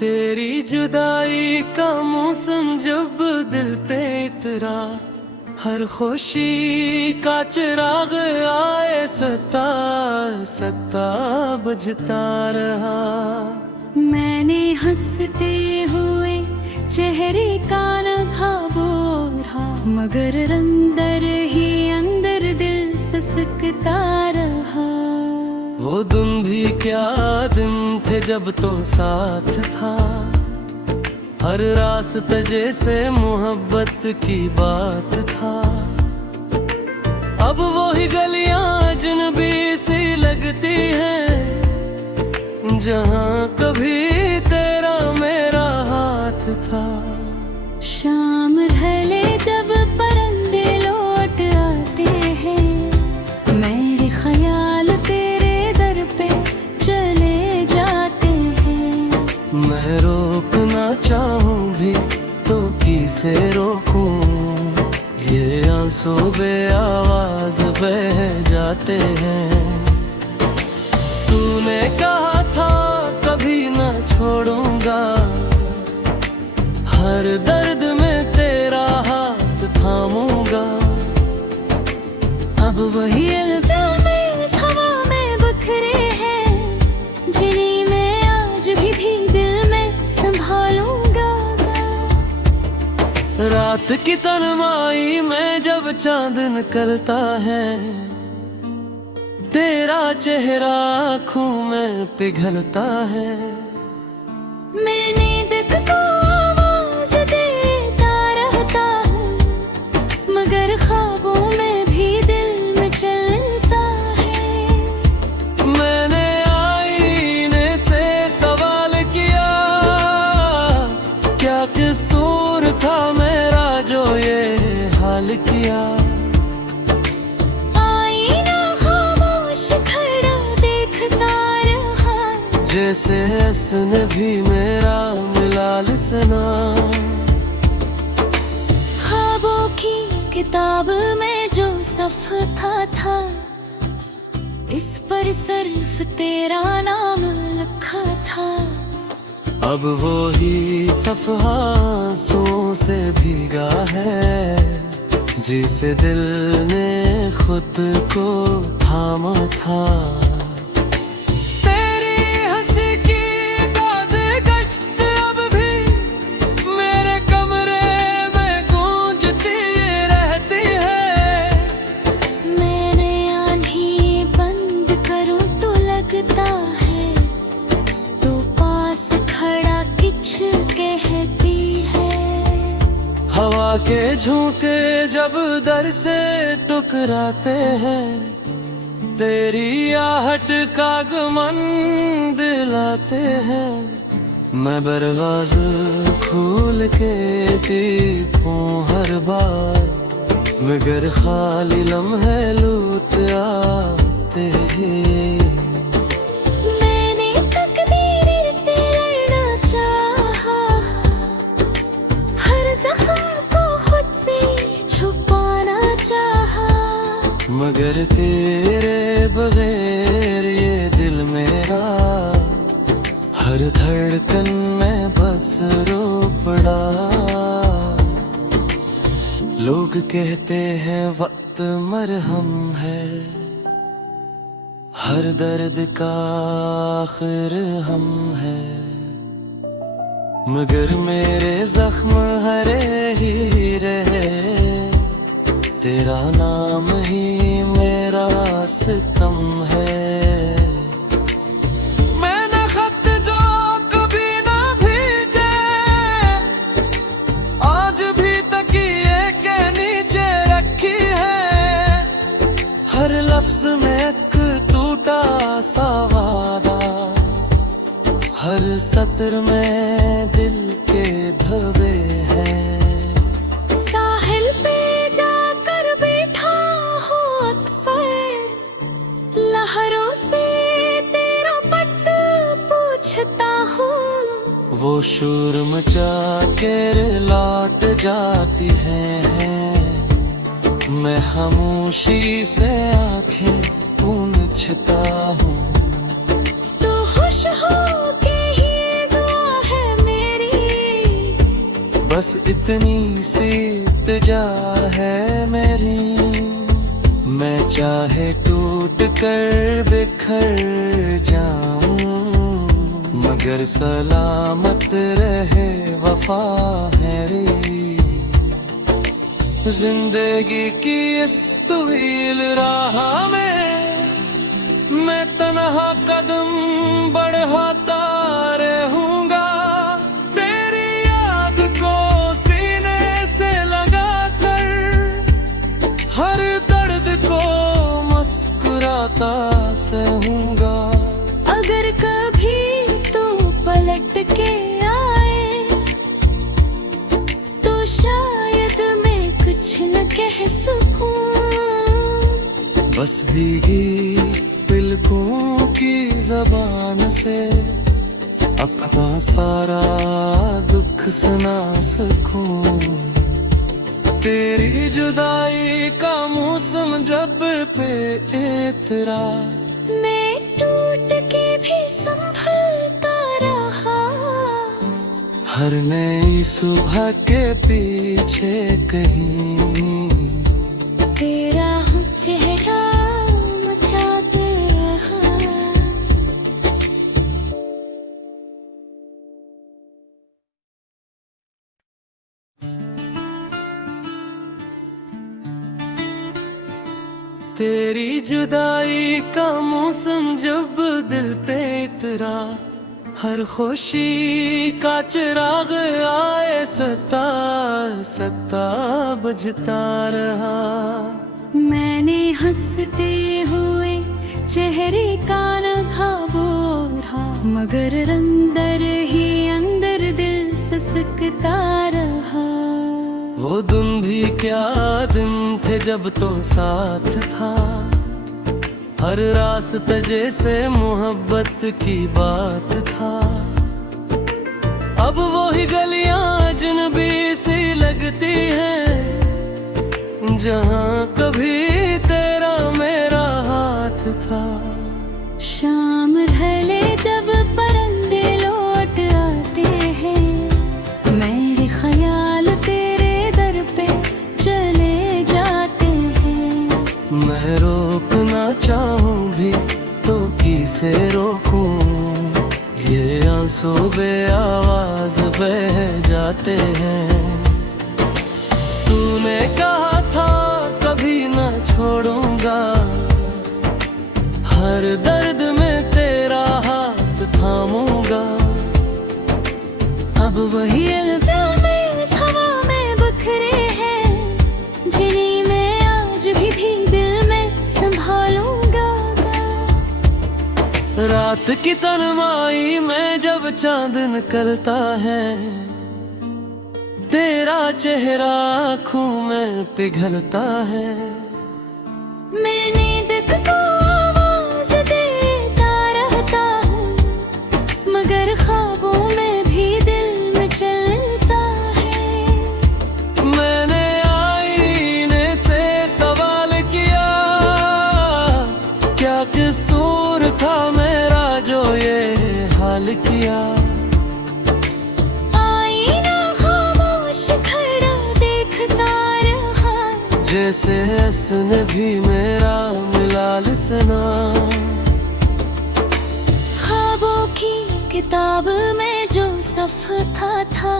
तेरी जुदाई का मौसम जब दिल पे इतरा, हर खुशी का चिराग आए सता सता बुझता रहा। मैंने हंसते हुए चेहरे का नखा बोला, मगर अंदर ही अंदर दिल सिसकता रहा। वो दिन भी क्या दिन थे जब तो साथ था, हर रास्ते जैसे मोहब्बत की बात था। अब वही गलियां अजनबी सी लगती हैं, जहां कभी तेरा मेरा हाथ था। शाम ढले जब परिंदे लौट आते हैं, मेरे ख्याल तेरे दर पे चले जाते हैं। मैं रोकना चाहूं भी तो किसे रोकूं, ये आंसू बे आवाज बह जाते हैं। तूने कहा था कभी न छोड़ूंगा, हर दर्द में तेरा हाथ थामूंगा। अब वही इल्जाम इस हवा में बिखरे हैं, जिन्हें मैं आज भी दिल में संभालूंगा। रात की तन्हाई में जब चांद निकलता है, तेरा चेहरा आँखों में पिघलता है। मैं नींद को आवाज देता रहता हूँ, मगर ख्वाबों में भी दिल में चलता है। मैंने आईने से सवाल किया, क्या कसूर था मेरा जो ये हाल किया। जैसे उसने भी मेरा मिलाल सना। ख्वाबों की किताब में जो सफ़ा था, इस पर सिर्फ तेरा नाम लिखा था। अब वो ही सफ़हा आंसुओं से भीगा है, जिसे दिल ने खुद को थामा था। हवा के झोंके जब दर से टकराते हैं, तेरी आहट का गमन दिलाते हैं। मैं बरवाज़ खोल के देखूं हर बार, मगर खाली लम्हे लूट आते हैं। मगर तेरे बगैर ये दिल मेरा, हर धड़कन में बस रो पड़ा। लोग कहते हैं वक्त मरहम है, हर दर्द का आखिर हम है। मगर मेरे जख्म हरे ही रहे, तेरा नाम ही मेरा सितम है। मैंने खत जो कभी ना भेजे, आज भी तकिए के नीचे रखी है। हर लफ्ज में एक टूटा सा वादा, हर सत्र में दिल के धब्बे हैं। लहरों से तेरा पट पूछता हूँ, वो शोर मचा कर लौट जाती है। मैं खामोशी से आंखें पूछता हूँ। तो खुश हो के ही दुआ है इतनी सी इल्तिजा है मेरी, मैं चाहे टूट कर बिखर जाऊं, मगर सलामत रहे वफा मेरी। जिंदगी की इस तवील राह में मैं तन्हा कदम बढ़ाता रहूंगा, तेरी याद को सीने से लगा कर हर दर्द को मुस्कुराता सहूंगा। अगर कभी तू पलट के आए तो शायद मैं कुछ न कह सकूं, बस भीगी पलकों की ज़बान से अपना सारा दुख सुना सकूं। तेरी जुदाई का मौसम जब पे इतरा, मैं टूट के भी संभलता रहा, हर नई सुबह के पीछे कहीं तेरा चेहरा मचाते रहा। तेरी जुदाई का मौसम जब दिल पे इतरा, हर खुशी का चिराग आए सता सता बुझता रहा। मैंने हंसते हुए चेहरे का नखा बोला, मगर अंदर ही अंदर दिल सिसकता रहा। वो दिन भी क्या दिन थे जब तो साथ था, हर रास्ते जैसे मोहब्बत की बात था। अब वही गलियां अजनबी सी लगती हैं, जहाँ कभी तेरा मेरा हाथ था। शाम ढले जब परिंदे लौट आते हैं, मेरे ख्याल तेरे दर पे चले जाते हैं। मैं रोकना चाहूँ भी तो किसे रोकूं, ये आंसू बे आवाज बह जाते हैं। तूने कहा था कभी ना छोड़ूंगा, हर दर्द में तेरा हाथ थामूंगा। अब वही इल्जाम इस हवा में बिखरे हैं, जिन्हें मैं आज भी दिल में संभालूंगा। रात की तन्हाई में जब चांद निकलता है, तेरा चेहरा आँखों में पिघलता है। मैं नींद को आवाज देता रहता हूँ, मगर ख्वाबों में भी दिल में चलता है। मैंने आईने से सवाल किया, क्या कसूर था मेरा जो ये हाल किया। आईना खामोश खड़ा देखता रहा, जैसे उसने भी मेरा मिलाल सुना। ख्वाबों की किताब में जो सफ़ा था,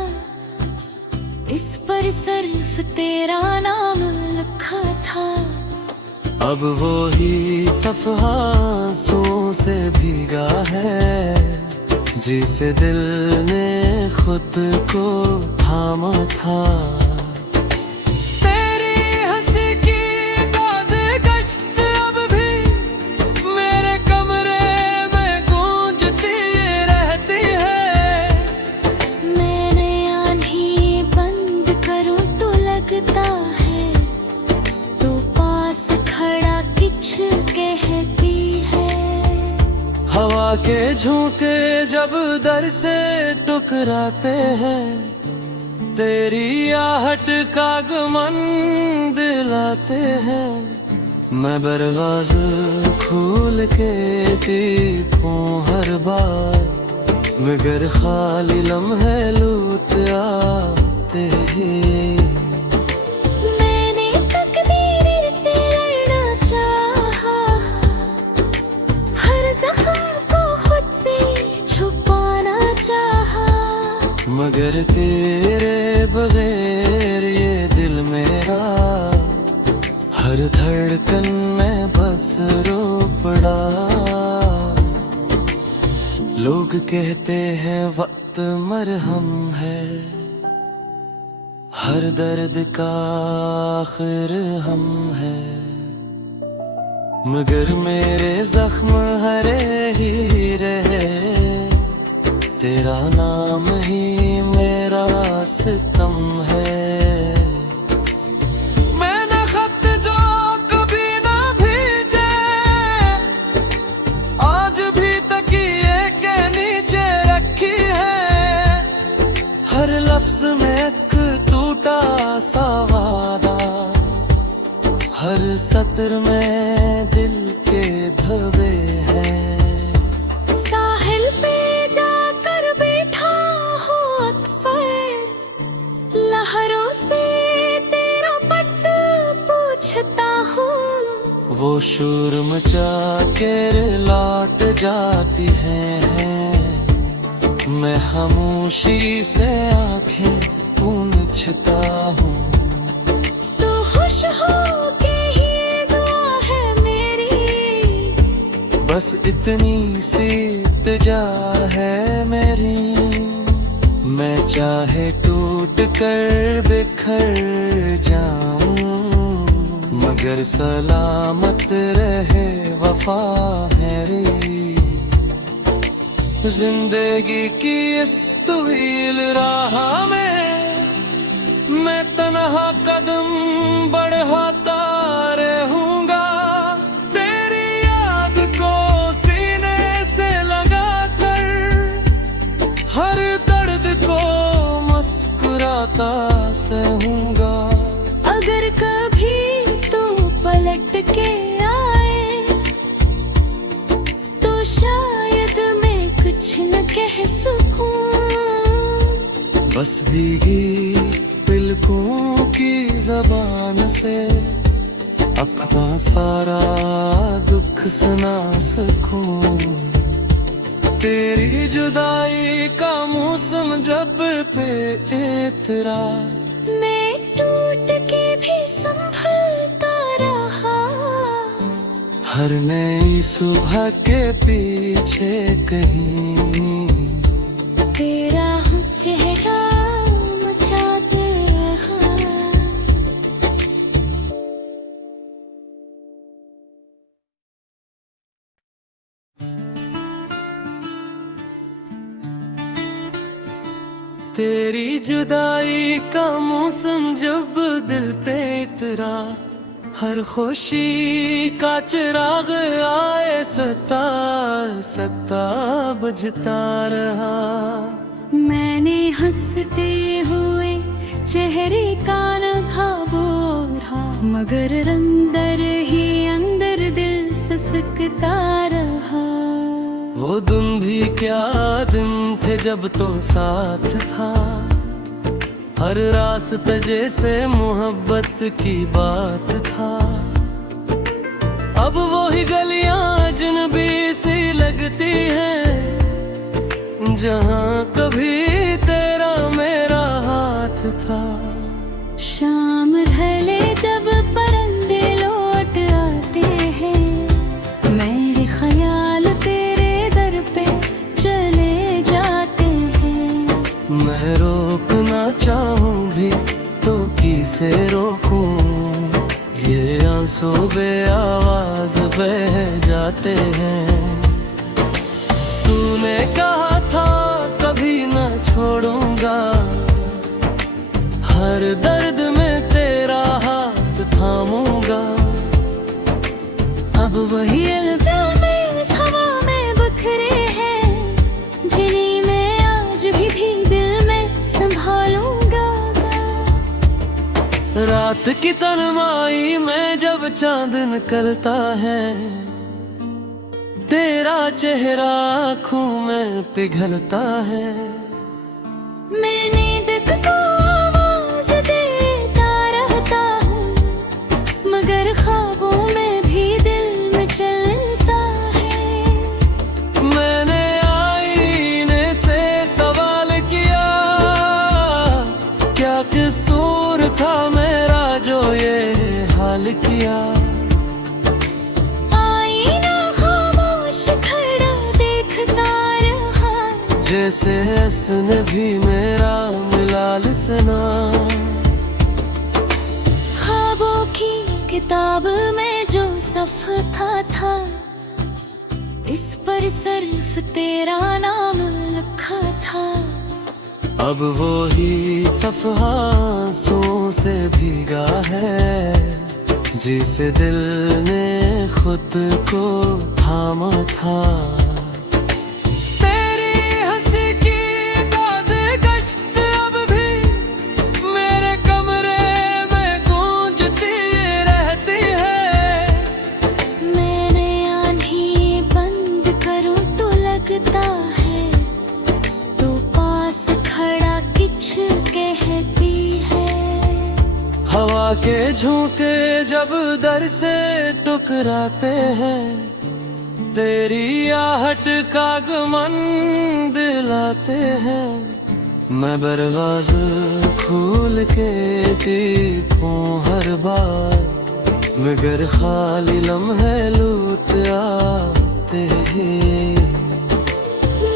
इस पर सिर्फ तेरा नाम लिखा था। अब वो ही सफ़हा आंसुओं से भीगा है, जिसे दिल ने खुद को थामा था। तेरी हंसी की ताज़ी गश्त अब भी मेरे कमरे में गूंजती रहती है। मैंने आँखें बंद करूं तो लगता है तो पास खड़ा किछ कहती है। हवा के झोंके जब दर से टकराते हैं, तेरी आहट का गमन दिलाते हैं। मैं बरवाज़ खोल के देखूं हर बार, मगर खाली लम्हे लूट आते ही मैंने तकदीर से लड़ना चाहा, हर जख्म को खुद से छुपाना चाहा। मगर तेरे बगैर ये दिल मेरा हर धड़कन में बस रो पड़ा। लोग कहते हैं वक्त मरहम है, हर दर्द का आखिर हम है। मगर मेरे जख्म हरे ही रहे, तेरा नाम ही मेरा सितम है। मैंने खत जो कभी ना भेजे, आज भी तकिए के नीचे रखी है। हर लफ्ज में एक टूटा सा वादा, हर सत्र में दिल के धब्बे हैं। साहिल पे जाकर बैठा हूँ अक्सर, लहरों से तेरा पत पूछता हूँ। वो शोर मचा के लौट जाती हैं, मैं खामोशी से आंखें पूछता हूँ। तू खुश हो के ही दुआ है मेरी, बस इतनी सी इल्तिजा है मेरी। मैं चाहे टूट कर बिखर जाऊं, मगर सलामत रहे वफा मेरी। जिंदगी की इस तवील राह में मैं तन्हा कदम बढ़ाता रहूंगा। तेरी याद को सीने से लगा कर, हर दर्द को मुस्कुराता सहूंगा। अगर कभी तू पलट के आए, तो शायद मैं कुछ न कह सकूं। बस भीगी पलकों की जबान से अपना सारा दुख सुना सकूं। तेरी जुदाई का मौसम जब पे इतरा, मैं टूट के भी संभलता रहा। हर नई सुबह के पीछे कहीं तेरा चेहरा मचाते रहा। तेरी जुदाई का मौसम जब दिल पे इतरा, हर खुशी का चिराग आए सता सता बुझता रहा। मैंने हंसते हुए चेहरे का नकाबू रहा, मगर अंदर ही अंदर दिल सिसकता रहा। वो दिन भी क्या दिन थे जब तो साथ था, हर रास्ते जैसे मोहब्बत की बात था। अब वो ही गलियां अजनबी सी लगती हैं, जहां कभी तेरा मेरा हाथ था। शाम ढले जब परिंदे लौट आते हैं, मेरे ख्याल तेरे दर पे चले जाते हैं। मैं रोकना चाहूं भी तो किसे रोकूं, ये आंसू बे आवाज बह जाते हैं। तूने कहा था कभी न छोड़ूंगा, हर दर्द में तेरा हाथ थामूंगा। अब वही इल्जाम इस हवा में बिखरे हैं, जिन्हें मैं आज भी दिल में संभालूंगा। रात की तन्हाई में जब चांद निकलता है, तेरा चेहरा आँखों में पिघलता है। मैंने दिल को जैसे उसने भी मेरा मिलाल से नाम। ख्वाबों की किताब में जो सफ़ा था, इस पर सिर्फ तेरा नाम लिखा था। अब वो ही सफ़हा आंसुओं से भीगा है, जिसे दिल ने खुद को थामा था। तेरी हंसी की ताज़ी गश्त अब भी मेरे कमरे में गूंजती रहती है। मैंने आँखें बंद करूं तो लगता है तो पास खड़ा किछ कहती है। हवा के झोंके जब दर से टकराते हैं, तेरी आहट का गमन दिलाते हैं। मैं बरवाज़ खोल के देखूं हर बार, मगर खाली लम्हे लूट आते हैं।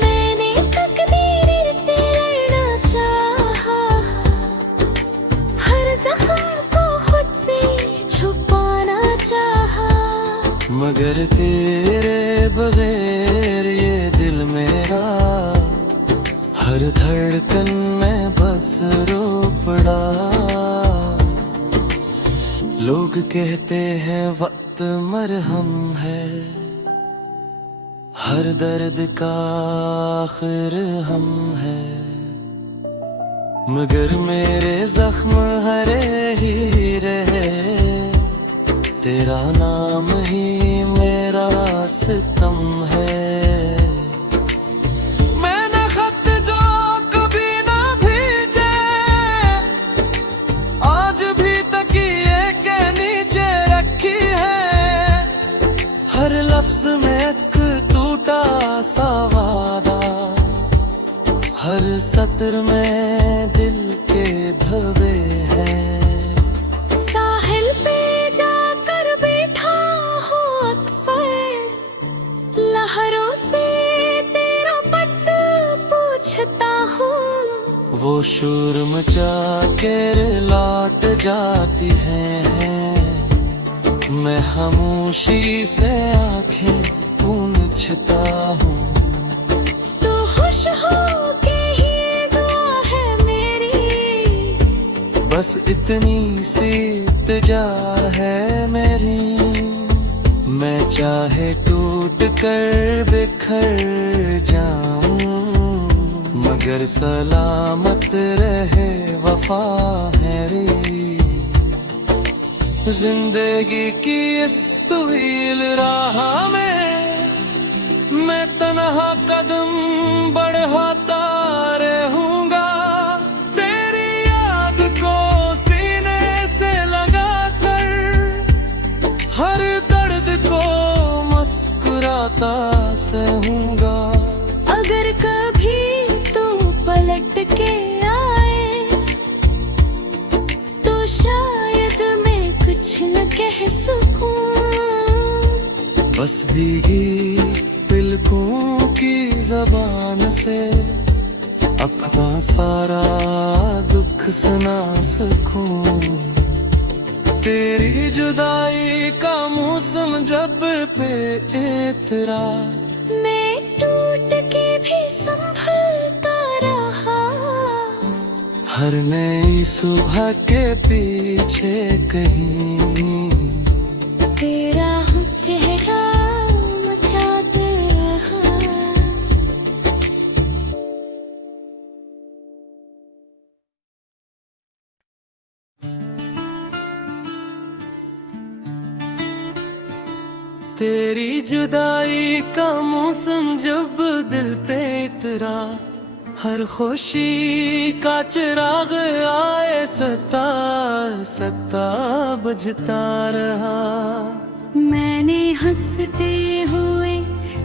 मैंने तकदीर से लड़ना चाहा, हर ज़ख्म को खुद से छुपाना चाहा। मगर तेरे बगैर ये दिल मेरा हर धड़कन में बस रो पड़ा। लोग कहते हैं वक्त मरहम है, हर दर्द का आखिर हम है। मगर मेरे जख्म हरे ही रहे, तेरा नाम ही मेरा सितम है। मैंने खत जो कभी ना भेजे, आज भी तकिए के नीचे रखी है। हर लफ्ज में एक टूटा सा वादा, हर सत्र में दिल के धब्बे हैं। साहिल पे जाकर बैठा हूँ अक्सर, लहरों से तेरा पत पूछता हूँ। वो शोर मचा के लौट जाती हैं, मैं खामोशी से आंखें पूछता हूँ। तो खुश हो के ही दुआ है मेरी, बस इतनी सी इल्तिजा है मेरी। मैं चाहे टूट कर बिखर जाऊं, मगर सलामत रहे वफा मेरी। जिंदगी की इस तवील राह में मैं तन्हा कदम बढ़ाता रहूंगा। तेरी याद को सीने से लगा कर, हर दर्द को मुस्कुराता सहूंगा। अगर कभी तू पलट के आए तो शायद मैं कुछ न कह सकूं। बस भीगी पलकों की ज़बान से अपना सारा दुख सुना सकूं। तेरी जुदाई का मौसम जब पे इतरा, मैं टूट के भी संभलता रहा। हर नई सुबह के पीछे कहीं तेरा चेहरा मचाते रहा। तेरी जुदाई का मौसम जब दिल पे इतरा, हर खुशी का चिराग आए सता सता बुझता रहा। मैंने हंसते हुए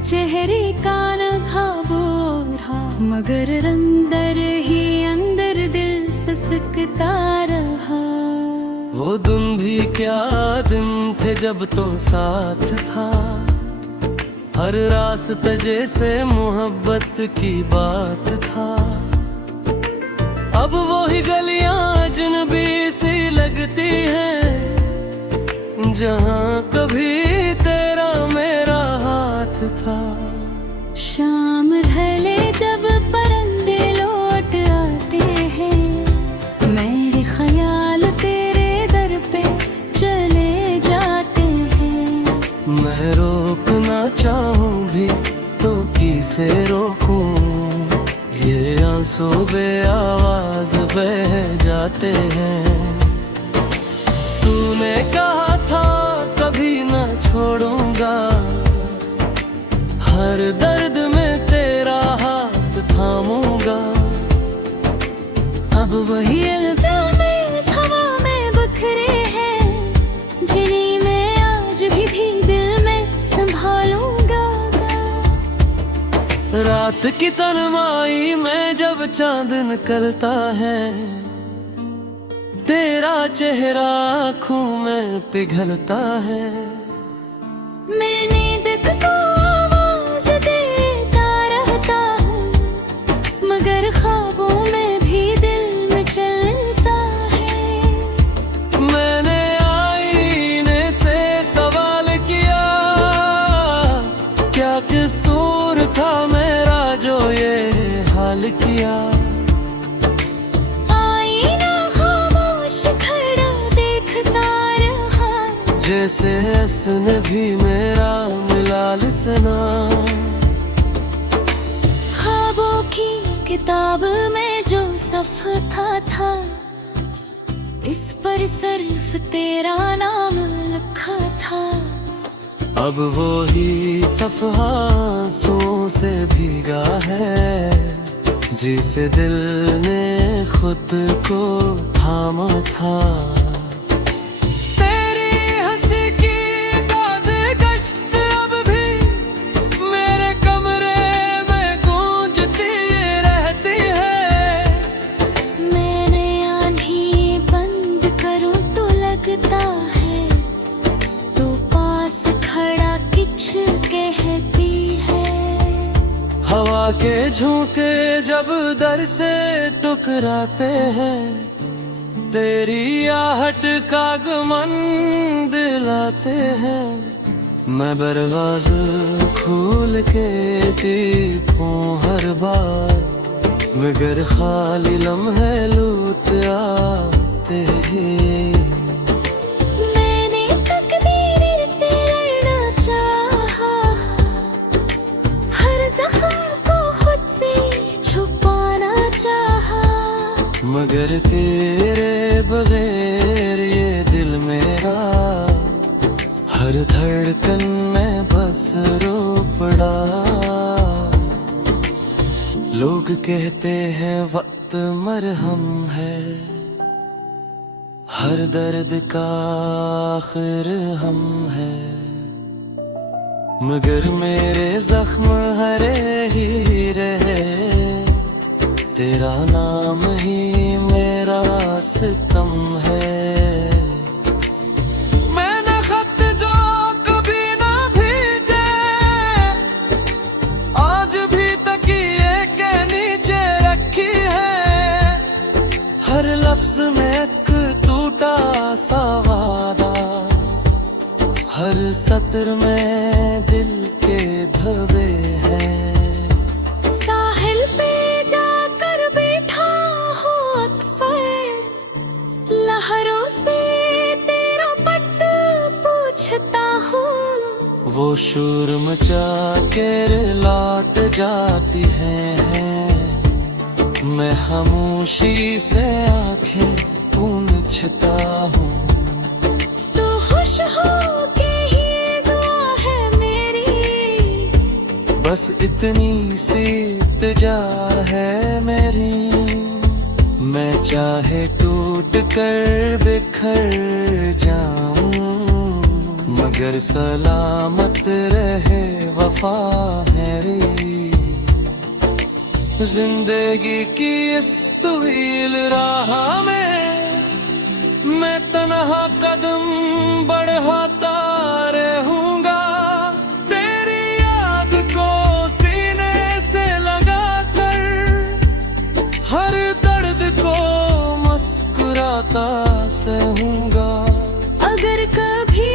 चेहरे का नखा बोला, मगर अंदर ही अंदर दिल ससकता रहा। वो दिन भी क्या दिन थे जब तो साथ था, हर रास्ते जैसे मोहब्बत की बात था। अब वही गलियां अजनबी सी लगती हैं, जहां कभी तेरा मेरा हाथ था। शाम ढले जब परिंदे लौट आते हैं, मेरे ख्याल तेरे दर पे चले जाते हैं। मैं रोकना चाहूं भी तो किसे रोकूं, ये आंसू बे आवाज बह जाते हैं। तूने कहा था कभी ना छोड़ूंगा, हर दर्द में तेरा हाथ थामूंगा। अब वही इल्जाम इस हवा में बिखरे हैं, जिन्हीं में आज भी दिल में संभालूंगा। रात की तन्हाई में जब चांद निकलता है, तेरा चेहरा आँखों में पिघलता है। मैं नींद को आवाज देता रहता हूँ, मगर ख्वाबों में भी दिल में चलता है। मैंने आईने से सवाल किया, क्या कसूर था मेरा जो ये हाल किया। आईना खामोश खड़ा देखता रहा, जैसे उसने भी मेरा मिला लिसना। ख्वाबों की किताब में जो सफ़ा था, इस पर सिर्फ तेरा नाम लिखा था। अब वो ही सफ़हा आंसुओं से भीगा है, जिसे दिल ने खुद को थामा था। तेरी हंसी की ताज़ी गश्त अब भी मेरे कमरे में गूंजती रहती है। मैंने आँखें बंद करूं तो लगता है, तो पास खड़ा किछ कहती है। हवा के झोंके जब दर से टकराते हैं, तेरी आहट का गमन दिलाते हैं। मैं दरवाज़ा खोल के देखूं हर बार, मगर खाली लम्हे लूट आते हैं। मैंने तकदीर से लड़ना चाहा, हर जख्म को खुद से छुपाना चाहा। मगर तेरे बगैर ये दिल मेरा हर धड़कन में बस रो पड़ा। लोग कहते हैं वक्त मरहम है, हर दर्द का आखिर हम है। मगर मेरे जख्म हरे ही रहे, तेरा नाम ही मेरा सितम है। मैंने खत जो कभी ना भेजे, आज भी तकिए के नीचे रखी है। हर लफ्ज में एक टूटा सा वादा, हर सत्र में दिल के धब्बे हैं। साहिल पे जाकर बैठा हूँ अक्सर, लहरों से तेरा पट पूछता हूँ। वो शोर मचा कर लौट जाती हैं, मैं खामोशी से आंखें पूछता हूँ। तू खुश हो के ही दुआ है मेरी, बस इतनी सी इल्तिजा है मेरी। मैं चाहे टूट कर बिखर जाऊं, मगर सलामत रहे वफा मेरी। जिंदगी की इस तवील राह में मैं तन्हा कदम बढ़ाता रहूंगा। तेरी सदा सहूंगा। अगर कभी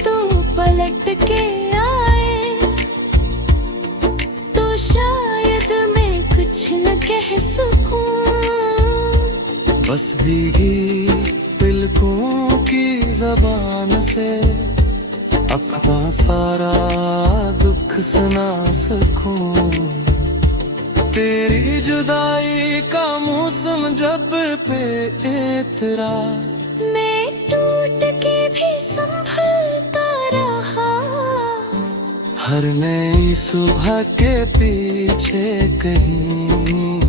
तो पलट के आए तो शायद मैं कुछ न कह सकूं। बस भीगी पलकों की ज़बान से अपना सारा दुख सुना सकूं। तेरी जुदाई का मौसम जब पे इतरा, मैं टूट के भी संभलता रहा। हर नई सुबह के पीछे कहीं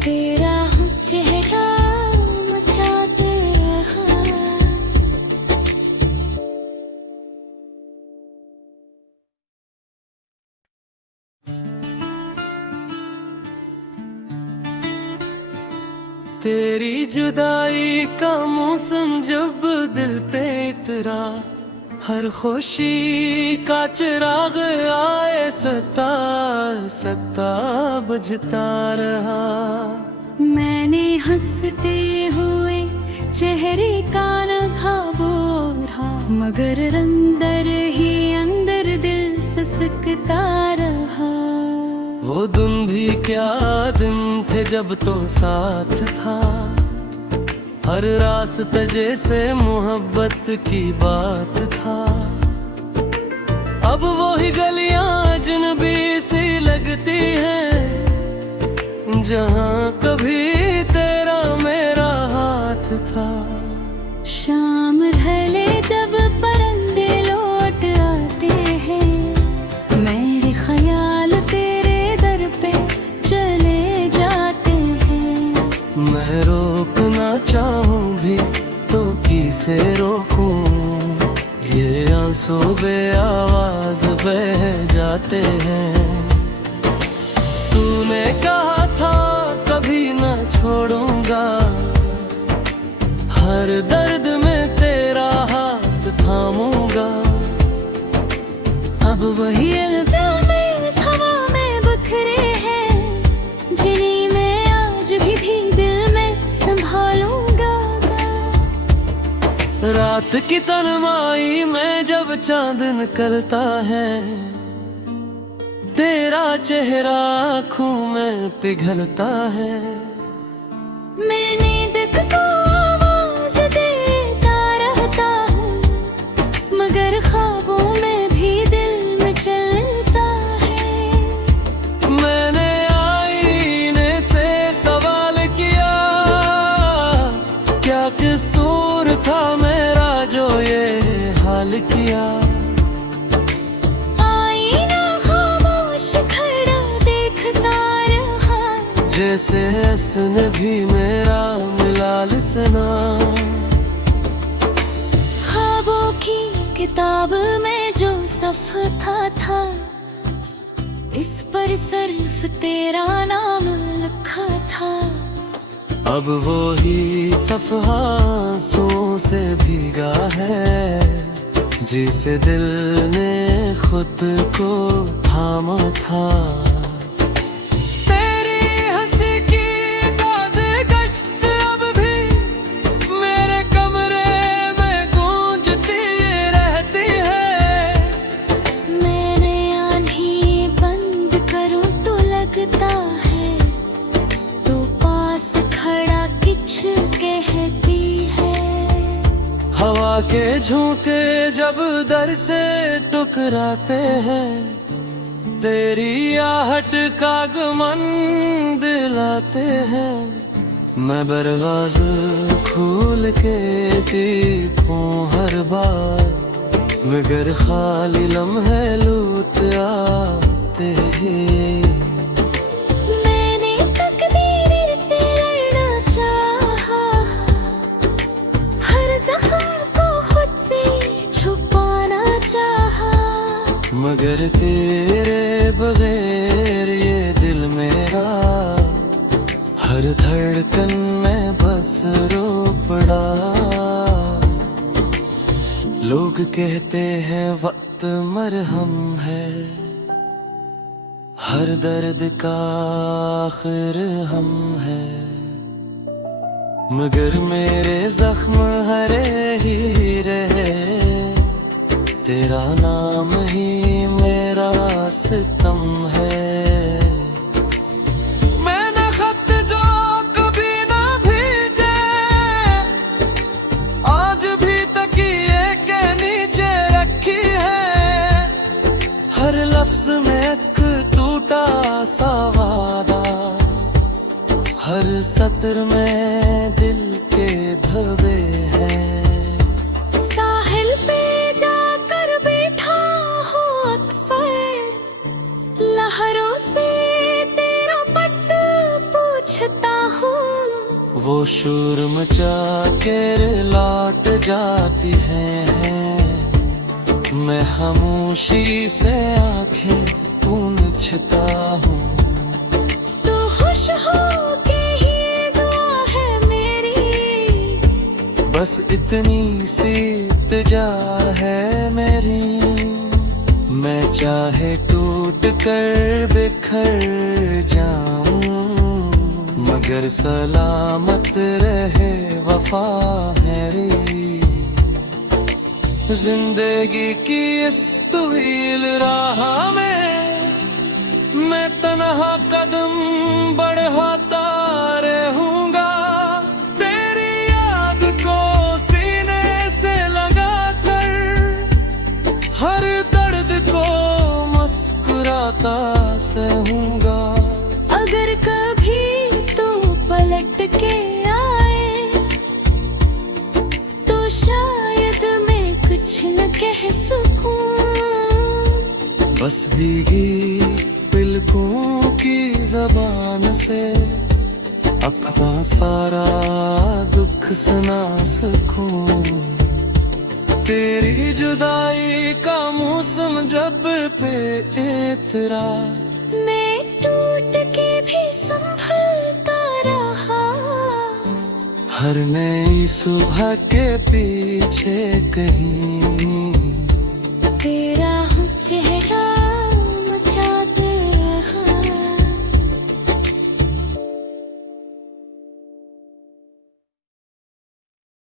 तेरा चेहरा मचाते रहा। तेरी जुदाई का मौसम जब दिल पे इतरा, हर खुशी का चिराग आए सता सता बुझता रहा। मैंने हंसते हुए चेहरे का नखा बोला, मगर अंदर ही अंदर दिल ससकता रहा। वो दिन भी क्या दिन थे जब तो साथ था, हर रास्ते जैसे मोहब्बत की बात था। अब वो ही गलियां अजनबी सी लगती हैं, जहां कभी तेरा मेरा हाथ था। शाम ढले जब परिंदे लौट आते हैं, मेरे ख्याल तेरे दर पे चले जाते हैं। मैं रोकना चाहूं भी तो किसे रोकूं, ये आंसू बेआवाज बह जाते हैं। तूने कहा था कभी न छोड़ूंगा, हर दर्द में तेरा हाथ थामूंगा। अब वही इल्जाम इस हवा में बिखरे हैं, जिन्हीं में आज भी दिल में संभालूंगा। रात की तन्हाई में जब चांद निकलता है, तेरा चेहरा आँखों में पिघलता है। मैं नींद को आवाज देता रहता हूँ, मगर ख्वाबों में भी दिल में चलता है। मैंने आईने से सवाल किया, क्या कसूर था मेरा जो ये हाल किया। आईना खामोश खड़ा देखता रहा, जैसे उसने भी मेरा मिला लिसना। ख्वाबों की किताब में जो सफ़ा था, इस पर सिर्फ तेरा नाम लिखा था। अब वो ही सफ़हा आंसुओं से भीगा है, जिसे दिल ने खुद को थामा था। तेरी हंसी की ताज़ी गश्त अब भी मेरे कमरे में गूंजती रहती है। मैंने आँखें बंद करूं तो लगता है, तो पास खड़ा किछ कहती है। हवा के झोंके जब दर से टकराते हैं, तेरी आहट का गमन दिलाते हैं। मैं बरवाज़ खोल के देखूं हर बार, मगर खाली लम्हे लूट आते हैं। मैंने तकदीर से लड़ना चाहा, हर ज़ख्म को खुद से छुपाना चाहा। मगर तेरे बगैर ये दिल मेरा हर धड़कन में बस रो पड़ा। लोग कहते हैं वक्त मरहम है, हर दर्द का आखिर हम है। मगर मेरे जख्म हरे ही रहे, तेरा नाम ही मेरा सितम है। मैंने खत जो कभी ना भेजे, आज भी तकिए के नीचे रखी है। हर लफ्ज में एक टूटा सा वादा, हर सत्र में दिल के धब्बे हैं। साहिल पे जाकर बैठा हूँ अक्सर, लहरों से तेरा पत पूछता हूँ। वो शोर मचा कर लौट जाती हैं, मैं खामोशी से आंखें पूछता हूँ। तू खुश हो बस इतनी सी इल्तिजा है मेरी, मैं चाहे टूट कर बिखर जाऊं, मगर सलामत रहे वफा मेरी। जिंदगी की इस तवील राह में मैं तन्हा कदम बढ़ाता रहूंगा। हर दर्द को मुस्कुराता सहूंगा। अगर कभी तू पलट के आए, तो शायद मैं कुछ न कह सकूं। बस भीगी पलकों की ज़बान से अपना सारा दुख सुना सकूं। तेरी जुदाई का मौसम जब पे इतरा, मैं टूट के भी संभलता रहा। हर नई सुबह के पीछे कहीं तेरा चेहरा